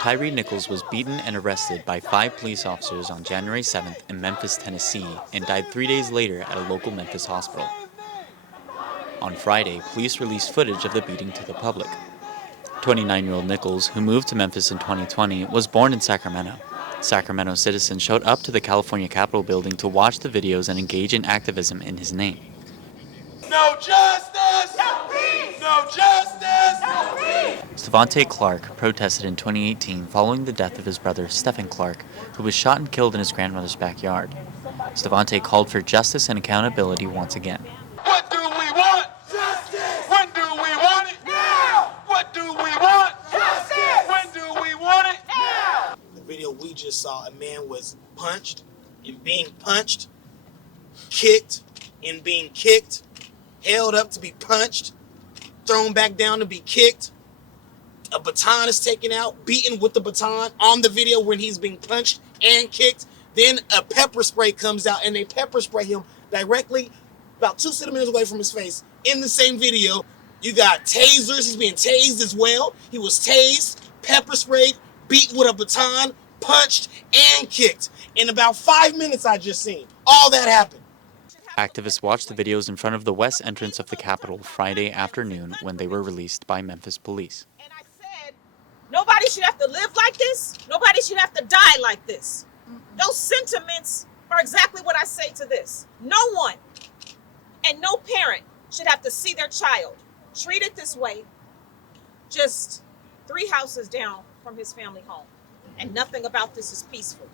Tyre Nichols was beaten and arrested by 5 police officers on January 7th in Memphis, Tennessee, and died 3 days later at a local Memphis hospital. On Friday, police released footage of the beating to the public. 29-year-old Nichols, who moved to Memphis in 2020, was born in Sacramento. Sacramento citizens showed up to the California Capitol building to watch the videos and engage in activism in his name. No justice! No peace! No justice! No peace! Stevante Clark protested in 2018 following the death of his brother Stephen Clark, who was shot and killed in his grandmother's backyard. Stevante called for justice and accountability once again. What do we want? Justice! When do we want it? Now! What do we want? Justice! When do we want it? Now! The video we just saw, a man was punched and being punched, kicked and being kicked, held up to be punched, thrown back down to be kicked. A baton is taken out, beaten with the baton on the video when he's being punched and kicked. Then a pepper spray comes out and they pepper spray him directly about 2 centimeters away from his face. In the same video, you got tasers. He's being tased as well. He was tased, pepper sprayed, beat with a baton, punched, and kicked. In about 5 minutes I just seen. All that happened. Activists watched the videos in front of the west entrance of the Capitol Friday afternoon when they were released by Memphis police. And I said, nobody should have to live like this. Nobody should have to die like this. Those sentiments are exactly what I say to this. No one and no parent should have to see their child treated this way just 3 houses down from his family home. And nothing about this is peaceful.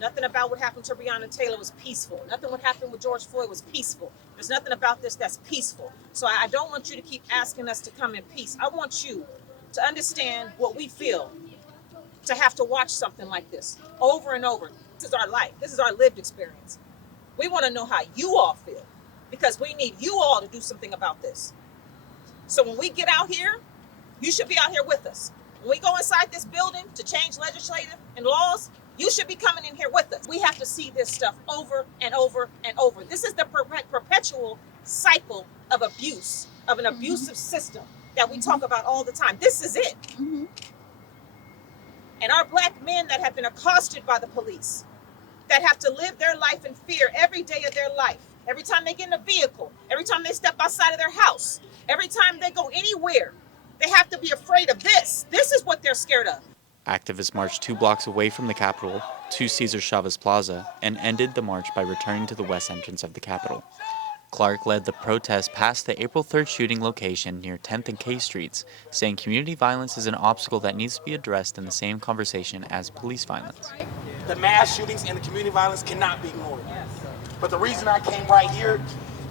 Nothing about what happened to Breonna Taylor was peaceful. Nothing what happened with George Floyd was peaceful. There's nothing about this that's peaceful. So I don't want you to keep asking us to come in peace. I want you to understand what we feel to have to watch something like this over and over. This is our life. This is our lived experience. We want to know how you all feel because we need you all to do something about this. So when we get out here, you should be out here with us. When we go inside this building to change legislative and laws, you should be coming in here with us. We have to see this stuff over and over and over. This is the perpetual cycle of abuse, of an abusive system that we talk about all the time. This is it. And our black men that have been accosted by the police, that have to live their life in fear every day of their life, every time they get in a vehicle, every time they step outside of their house, every time they go anywhere, they have to be afraid of this. This is what they're scared of. Activists marched 2 blocks away from the Capitol to Cesar Chavez Plaza and ended the march by returning to the west entrance of the Capitol. Clark led the protest past the April 3rd shooting location near 10th and K Streets, saying community violence is an obstacle that needs to be addressed in the same conversation as police violence. The mass shootings and the community violence cannot be ignored. But the reason I came right here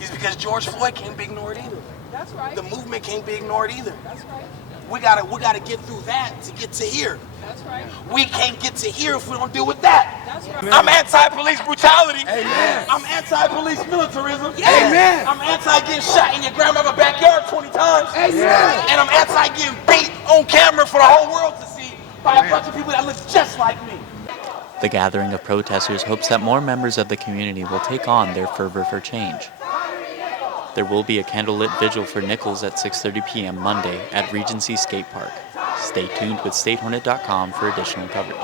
is because George Floyd can't be ignored either. That's right. The movement can't be ignored either. That's right. We gotta get through that to get to here. That's right. We can't get to here if we don't deal with that. That's right. I'm anti-police brutality. Amen. I'm anti-police militarism. Amen. I'm anti-getting shot in your grandmother's backyard 20 times. Amen. And I'm anti-getting beat on camera for the whole world to see by a bunch of people that look just like me. The gathering of protesters hopes that more members of the community will take on their fervor for change. There will be a candlelit vigil for Nichols at 6:30 p.m. Monday at Regency Skate Park. Stay tuned with StateHornet.com for additional coverage.